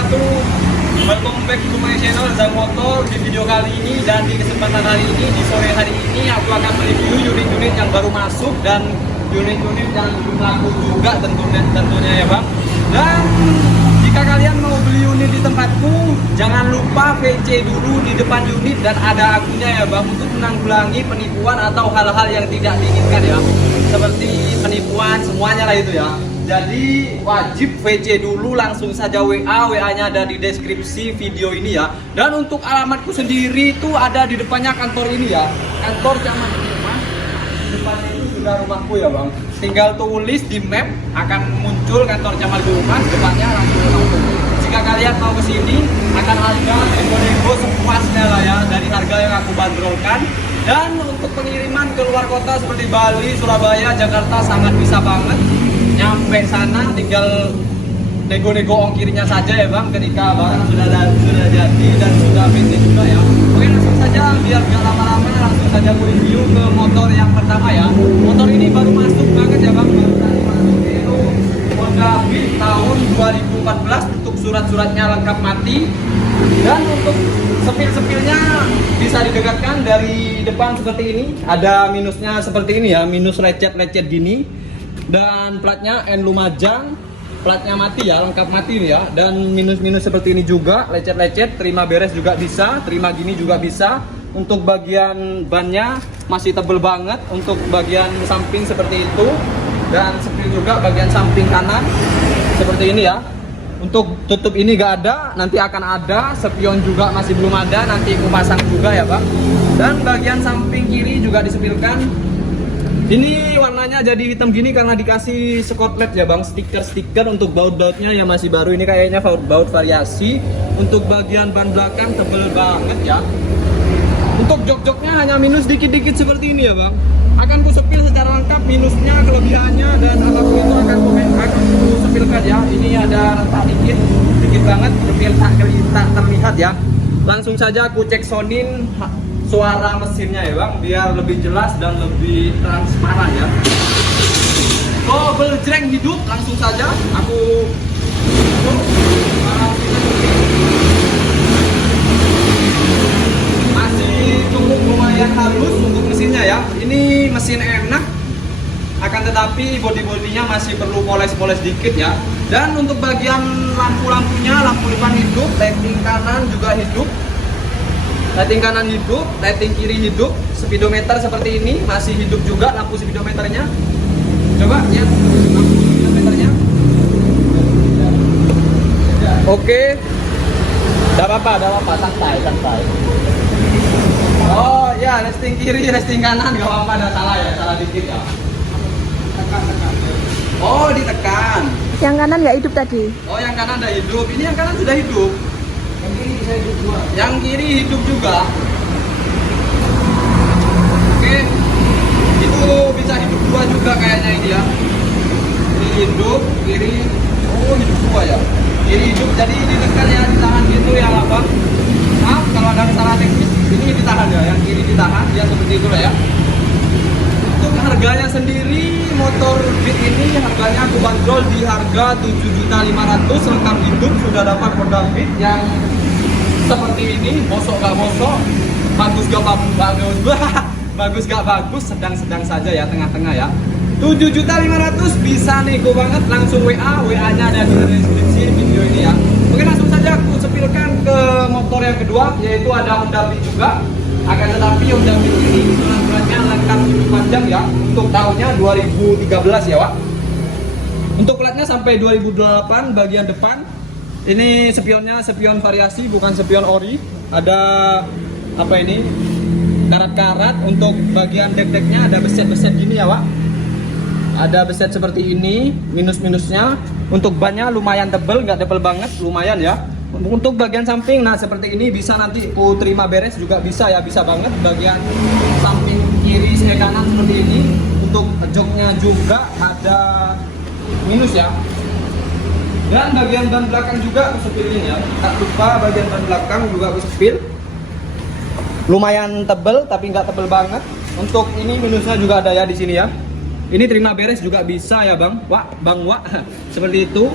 wabarakatuh. Welcome back to my channel Zang Motor. Di video kali ini dan di kesempatan hari ini, di sore hari ini aku akan mereview unit-unit yang baru masuk dan unit-unit yang belum laku juga tentunya ya bang. Dan jika kalian mau beli unit di tempatku, jangan lupa VC dulu di depan unit dan ada akunnya ya bang, untuk menanggulangi penipuan atau hal-hal yang tidak diinginkan ya, seperti penipuan semuanya lah itu ya. Jadi wajib VC dulu, langsung saja WA-nya ada di deskripsi video ini ya. Dan untuk alamatku sendiri itu ada di depannya kantor ini ya, kantor Camat Rumah. Depannya itu sudah rumahku ya bang. Tinggal tulis di map akan muncul kantor Camat Rumah, depannya langsung. Jika kalian mau ke sini akan harga nego-nego sepuasnya lah ya, dari harga yang aku bandrolkan. Dan untuk pengiriman ke luar kota seperti Bali, Surabaya, Jakarta sangat bisa banget. Nyampe sana tinggal nego-nego ongkirnya saja ya bang, ketika barang sudah jadi dan sudah PT juga ya. Oke, langsung saja biar gak lama-lama, langsung saja aku review ke motor yang pertama ya. Motor ini baru masuk banget ya bang, baru tadi masuk, itu Honda Beat tahun 2014, untuk surat-suratnya lengkap mati. Dan untuk sepil-sepilnya bisa didekatkan dari depan seperti ini, ada minusnya seperti ini ya, minus lecet-lecet gini. Dan platnya N Lumajang, platnya mati ya, lengkap mati nih ya. Dan minus-minus seperti ini juga, lecet-lecet, terima beres juga bisa, terima gini juga bisa. Untuk bagian bannya masih tebel banget, untuk bagian samping seperti itu. Dan sepil juga bagian samping kanan seperti ini ya. Untuk tutup ini gak ada, nanti akan ada. Spion juga masih belum ada, nanti aku pasang juga ya Pak. Dan bagian samping kiri juga disepilkan. Ini warnanya jadi hitam gini karena dikasih skotlet ya bang, stiker-stiker. Untuk baut-bautnya ya masih baru, ini kayaknya baut variasi. Untuk bagian ban belakang tebel banget ya. Untuk jok-joknya hanya minus dikit-dikit seperti ini ya bang. Akan ku sepil secara lengkap minusnya, kelebihannya, dan apapun itu akan ku sepilkan ya. Ini ada retak dikit banget, tak terlihat ya. Langsung saja aku cek sonin suara mesinnya ya bang, biar lebih jelas dan lebih transparan ya. Double jreng hidup, langsung saja aku masih cukup lumayan halus untuk mesinnya ya. Ini mesin enak, akan tetapi body-bodinya masih perlu poles-poles dikit ya. Dan untuk bagian lampu-lampunya, lampu depan hidup, lighting kanan juga hidup. Lighting kanan hidup, lighting kiri hidup, speedometer seperti ini masih hidup juga, lampu speedometernya. Coba ya, lampu speedometernya. Oke, tidak apa-apa, santai. Oh ya, resting kiri, resting kanan, gak apa-apa, ada salah ya, salah dikit ya. Tekan. Oh, ditekan. Yang kanan nggak hidup tadi? Oh, yang kanan tidak hidup, ini yang kanan sudah hidup. Yang kiri bisa hidup juga. Yang kiri hidup juga. Oke, itu bisa hidup dua juga kayaknya ini ya. Ini hidup, kiri, oh hidup dua ya. Kiri hidup, jadi ini ditekan ya, ditahan gitu ya abang. Maaf kalau ada salah teknis, ini ditahan ya, yang kiri ditahan ya, seperti itu lah ya. Untuk harganya sendiri, motor Beat ini harganya aku bandrol di harga 7.500.000 lengkap hidup. Sudah dapat Honda Beat yang seperti ini, bosok gak bosok, bagus gak bagus, bagus gak bagus, sedang-sedang saja ya, tengah-tengah ya. 7.500.000 bisa nego banget, langsung WA-nya ada di deskripsi video ini ya. Oke, langsung saja aku sepilkan ke motor yang kedua, yaitu ada Honda Beat juga. Akan tetapi Honda Beat ini surat-suratnya lengkap hidup panjang ya, untuk tahunnya 2013 ya Wak. Untuk platnya sampai 2008 bagian depan. Ini spionnya spion variasi, bukan spion ori. Ada apa ini, karat-karat. Untuk bagian dek-deknya ada beset-beset gini ya Wak. Ada beset seperti ini, minus-minusnya. Untuk bannya lumayan tebel, nggak tebel banget, lumayan ya. Untuk bagian samping, nah seperti ini bisa nanti ku terima beres juga bisa ya, bisa banget. Bagian samping kiri kanan seperti ini. Untuk joknya juga ada minus ya. Dan bagian ban belakang juga aku sepilin ya, tak lupa bagian ban belakang juga aku sepil. Lumayan tebel tapi nggak tebel banget. Untuk ini minusnya juga ada ya di sini ya. Ini terima beres juga bisa ya bang, Wak, seperti itu.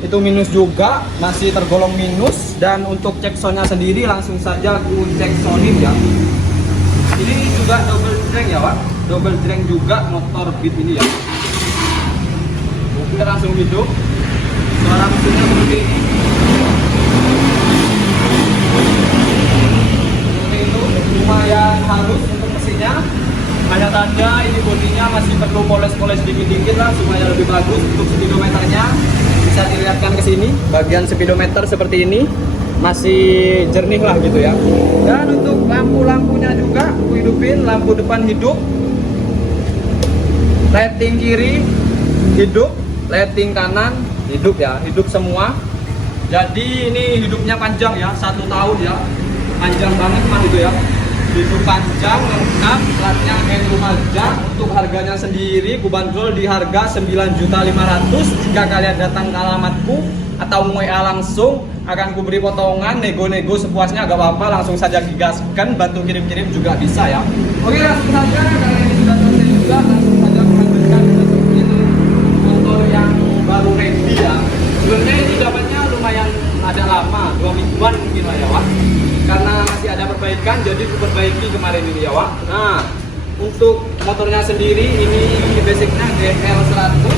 itu minus juga, masih tergolong minus. Dan untuk cek soundnya sendiri langsung saja aku cek soundin ya. Ini juga double crank ya Pak, double crank juga motor Beat ini ya. Oke, langsung hidup. Suara mesinnya seperti ini. Itu lumayan halus untuk mesinnya. Hanya saja ini bodinya masih perlu poles-poles dikit-dikit lah supaya lebih bagus. Untuk speedometernya bisa dilihatkan ke sini, bagian speedometer seperti ini masih jernih lah gitu ya. Dan untuk lampu-lampunya juga aku hidupin, lampu depan hidup, lighting kiri hidup, lighting kanan hidup ya, hidup semua. Jadi ini hidupnya panjang ya, 1 tahun ya, panjang banget mah itu ya. Hidup panjang, lengkap, platnya N Lumajang. Untuk harganya sendiri ku bandrol di harga 9.500.000. Jika kalian datang ke alamatku atau WA langsung, akan ku beri potongan, nego-nego sepuasnya, gak apa-apa, langsung saja digaskan, bantu kirim-kirim juga bisa ya. Oke, langsung saja, karena ini sudah selesai juga, langsung saja melanjutkan masukin motor yang baru ready ya. Sebenarnya ini dapatnya lumayan ada lama, 2 mingguan mungkin lah ya Wak. Karena masih ada perbaikan, jadi aku perbaiki kemarin ini ya Wak. Nah, untuk motornya sendiri ini basicnya GL 100,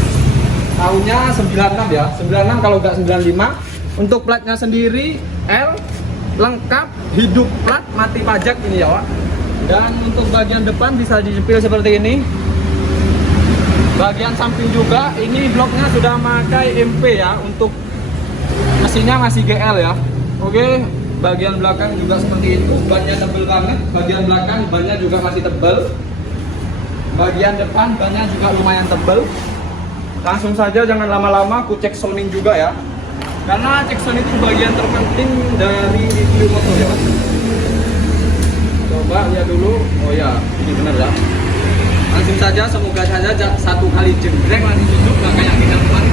tahunnya 96 ya, 96 kalau nggak 95. Untuk platnya sendiri L, lengkap, hidup plat, mati pajak ini ya Wak. Dan untuk bagian depan bisa dijepil seperti ini. Bagian samping juga ini bloknya sudah memakai MP ya, untuk mesinnya masih GL ya. Oke, bagian belakang juga seperti itu, bannya tebel banget. Bagian belakang bannya juga masih tebel. Bagian depan bannya juga lumayan tebel. Langsung saja, jangan lama-lama, aku cek sounding juga ya, karena cek sound itu bagian terpenting dari review motor ya. Coba lihat dulu. Oh ya, ini benar ya. Langsung saja, semoga saja 1 kali jenggreng langsung hidup, makanya kita kemarin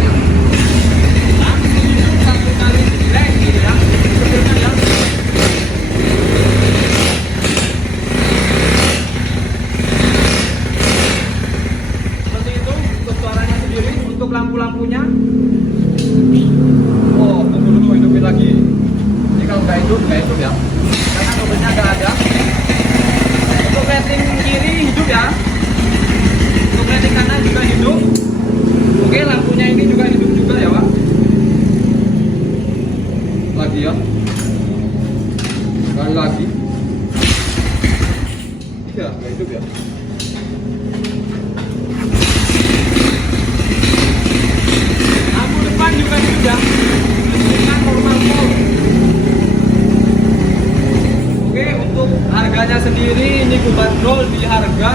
langsung hidup 1 kali jenggreng gitu ya. Sebenarnya ya. Seperti itu untuk suaranya sendiri. Untuk lampu-lampunya, oh tunggu dulu, hidupin lagi. Ini kalau nggak hidup ya, karena mobilnya nggak ada. Untuk rating kiri hidup ya, untuk rating kanan juga hidup. Oke, lampunya ini juga hidup juga ya Pak. Lagi ya, sekali lagi. Iya, nggak hidup ya. Lampu depan juga hidup ya, listrikan normal full. Oke, untuk harganya sendiri ini ku bandrol di harga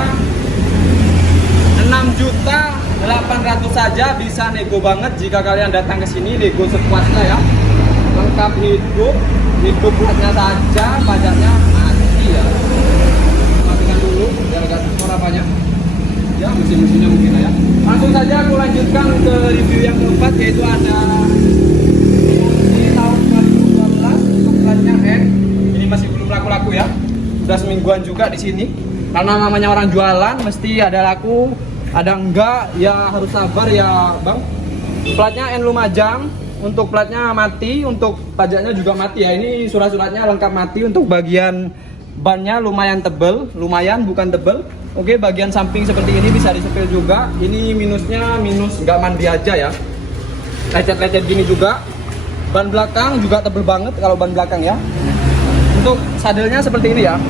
6.800.000 saja, bisa nego banget jika kalian datang ke sini, nego sepuasnya ya. Lengkap hidup platnya saja, pajaknya mati ya. Matikan dulu biar gak skor apanya. Ya, mesin-mesinnya mungkin ya. Langsung saja aku lanjutkan ke review yang keempat, yaitu ada di tahun 2012 untuk platnya N. Ini masih belum laku-laku ya. Sudah semingguan juga di sini. Karena namanya orang jualan mesti ada laku, ada enggak, ya harus sabar ya Bang. Platnya N Lumajang. Untuk platnya mati, untuk pajaknya juga mati ya. Ini surat-suratnya lengkap mati. Untuk bagian bannya lumayan tebel, lumayan bukan tebel. Oke, bagian samping seperti ini bisa disepil juga. Ini minusnya minus nggak mandi aja ya. Lecet-lecet gini juga. Ban belakang juga tebel banget kalau ban belakang ya. Untuk sadelnya seperti ini ya.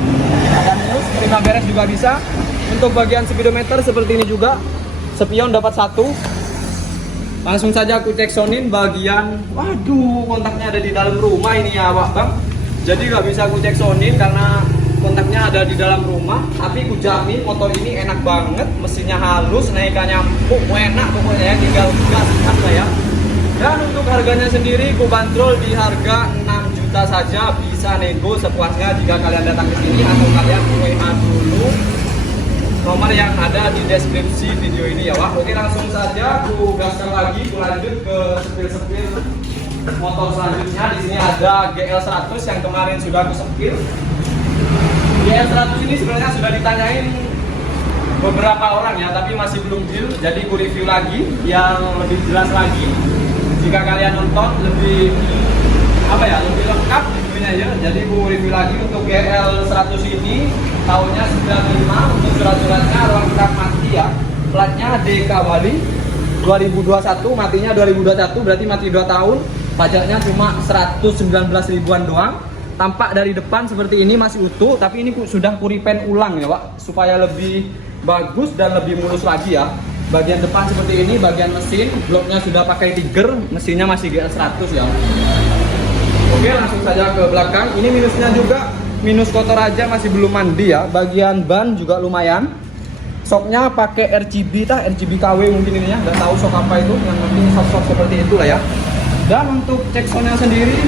Ada minus, terima beres juga bisa. Untuk bagian speedometer seperti ini juga. Spion dapat 1. Langsung saja aku cek soundin bagian, waduh, kontaknya ada di dalam rumah ini ya Pak Bang. Jadi nggak bisa aku cek soundin karena kontaknya ada di dalam rumah. Tapi aku jamin motor ini enak banget, mesinnya halus, naikannya empuk, enak pokoknya ya, tinggal gaskan lah ya. Dan untuk harganya sendiri aku bandrol di harga 6 juta saja, bisa nego sepuasnya jika kalian datang ke sini atau kalian WA dulu nomor yang ada di deskripsi video ini ya Wak. Oke, langsung saja aku gaskan lagi, aku lanjut ke sepil-sepil motor selanjutnya. Di sini ada GL 100 yang kemarin sudah aku sepil. GL 100 ini sebenarnya sudah ditanyain beberapa orang ya, tapi masih belum deal. Jadi aku review lagi yang lebih jelas lagi. jika kalian nonton lebih lebih lengkap reviewnya ya. Jadi aku review lagi untuk GL 100 ini tahunnya 95, untuk surat-suratnya lengkap mati ya. Platnya DK Bali 2021, matinya 2021, berarti mati 2 tahun. Pajaknya cuma 119 ribuan doang. Tampak dari depan seperti ini masih utuh, tapi ini sudah kuripen ulang ya Pak, supaya lebih bagus dan lebih mulus lagi ya. Bagian depan seperti ini, bagian mesin, bloknya sudah pakai Tiger, mesinnya masih GL 100 ya. Oke, langsung saja ke belakang. Ini minusnya juga, minus kotor aja, masih belum mandi ya. Bagian ban juga lumayan. Shocknya pakai RGB RGB KW mungkin ini ya, nggak tahu shock apa itu, yang penting shock seperti itulah ya. Dan untuk cek soundnya sendiri,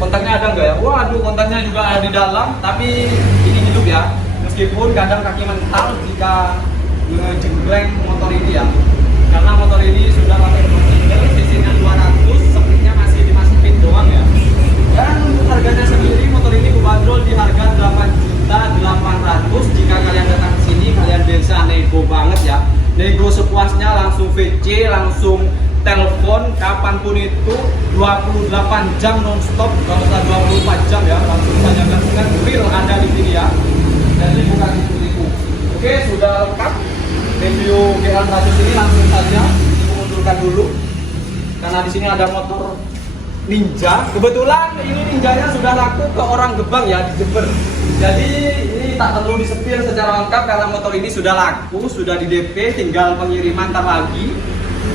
kontaknya ada nggak ya? Waduh, kontaknya juga ada di dalam, tapi ini hidup ya. Meskipun kadang kaki mental jika ngejengkleng motor ini ya, karena motor ini sudah pakai single, cc-nya 200, speednya masih dimasukin doang ya. Dan untuk harganya sendiri, motor ini kubanderol di harga 8.800.000. Jika kalian datang ke sini, kalian bisa nego banget ya. Nego sepuasnya, langsung VC, langsung telepon kapanpun itu, 28 jam nonstop, kalau usah 24 jam ya, langsung saja gaskan, real ada di sini ya. Jadi bukan tipu-tipu. Oke, sudah lengkap review GL 100 ini. Langsung saja mengundurkan dulu, karena di sini ada motor Ninja. Kebetulan ini Ninjanya sudah laku ke orang Gebang ya, di Jember. Jadi ini tak perlu disepil secara lengkap karena motor ini sudah laku, sudah di DP, tinggal pengiriman ntar lagi.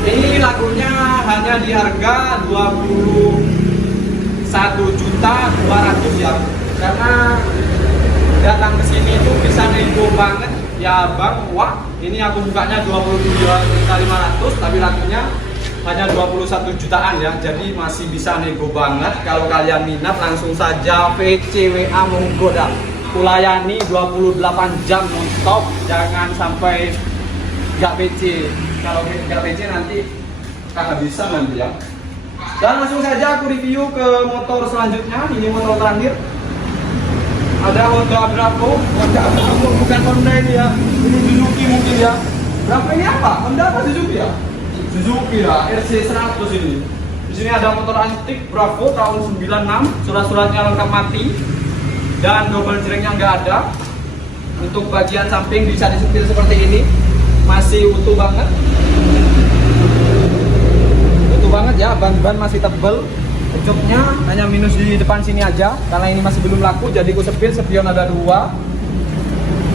Ini lakunya hanya di harga 21.200.000 ya. Karena datang ke sini itu bisa nego banget ya Bang. Wah, ini aku bukanya 22.500.000, tapi lakunya hanya 21 jutaan ya. Jadi masih bisa nego banget. Kalau kalian minat langsung saja VC WA monggo dah. Kulayani 28 jam nonstop, jangan sampai nggak PC. Kalau nggak PC nanti kehabisan nanti ya. Dan langsung saja aku review ke motor selanjutnya. Ini motor terakhir, ada Honda Bravo. Bukan Honda ini ya, ini Suzuki mungkin ya. Bravo ini apa? Honda apa Suzuki ya? Suzuki ya, RC 100 ini. Di sini ada motor antik Bravo tahun 96, surat-suratnya lengkap mati dan double jrengnya nggak ada. Untuk bagian samping bisa disetir seperti ini, masih utuh banget. Utuh banget ya, ban-ban masih tebel. Joknya hanya minus di depan sini aja, karena ini masih belum laku, jadi ku sepil, spion ada 2.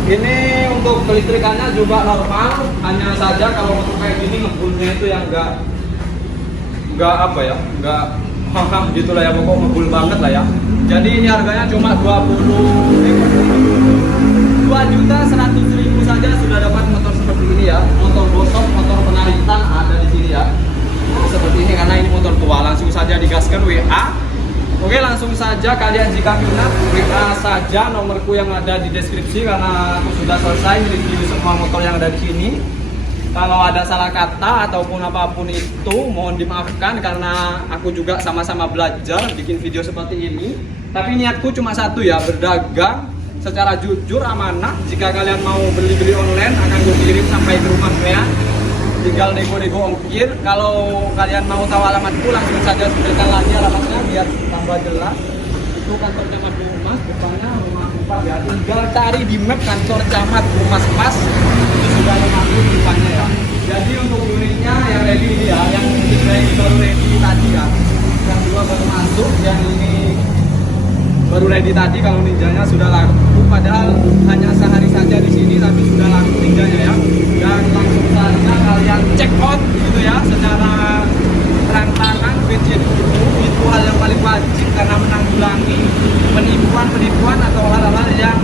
Ini untuk kelistrikannya juga normal, hanya saja kalau motor kayak gini ngebulnya itu yang enggak apa ya, enggak gitu lah ya, pokok ngebul banget lah ya. Jadi ini harganya cuma 2.100.000 saja sudah dapat motor seperti ini ya. Motor bosok, motor penaritan ada di sini ya. Seperti ini karena ini motor tua. Langsung saja digaskan WA. Oke, langsung saja kalian jika minat WA saja nomorku yang ada di deskripsi, karena aku sudah selesai review semua motor yang ada di sini. Kalau ada salah kata ataupun apapun itu mohon dimaafkan, karena aku juga sama-sama belajar bikin video seperti ini. Tapi niatku cuma satu ya, berdagang secara jujur, amanah. Jika kalian mau beli-beli online akan gue kirim sampai ke rumah kalian, tinggal nego-nego ongkir. Kalau kalian mau tahu alamatku langsung saja sebutkan lagi alamatnya biar tambah jelas. Itu kantor Camat Humas, depannya rumah 4 ya. Tinggal cari di map kantor Camat Humas Pas, itu sudah rumahku di depannya ya. Jadi untuk unitnya yang ready ini ya, yang baru ready tadi ya, yang dua baru masuk, yang ini baru ready tadi. Kalau Ninjanya sudah laku, padahal hanya sehari saja di sini tapi sudah laku Ninjanya ya. Dan langsung saja kalian check out gitu ya, secara terang-terangan VC dulu. Itu hal yang paling wajib karena menanggulangi penipuan atau hal-hal yang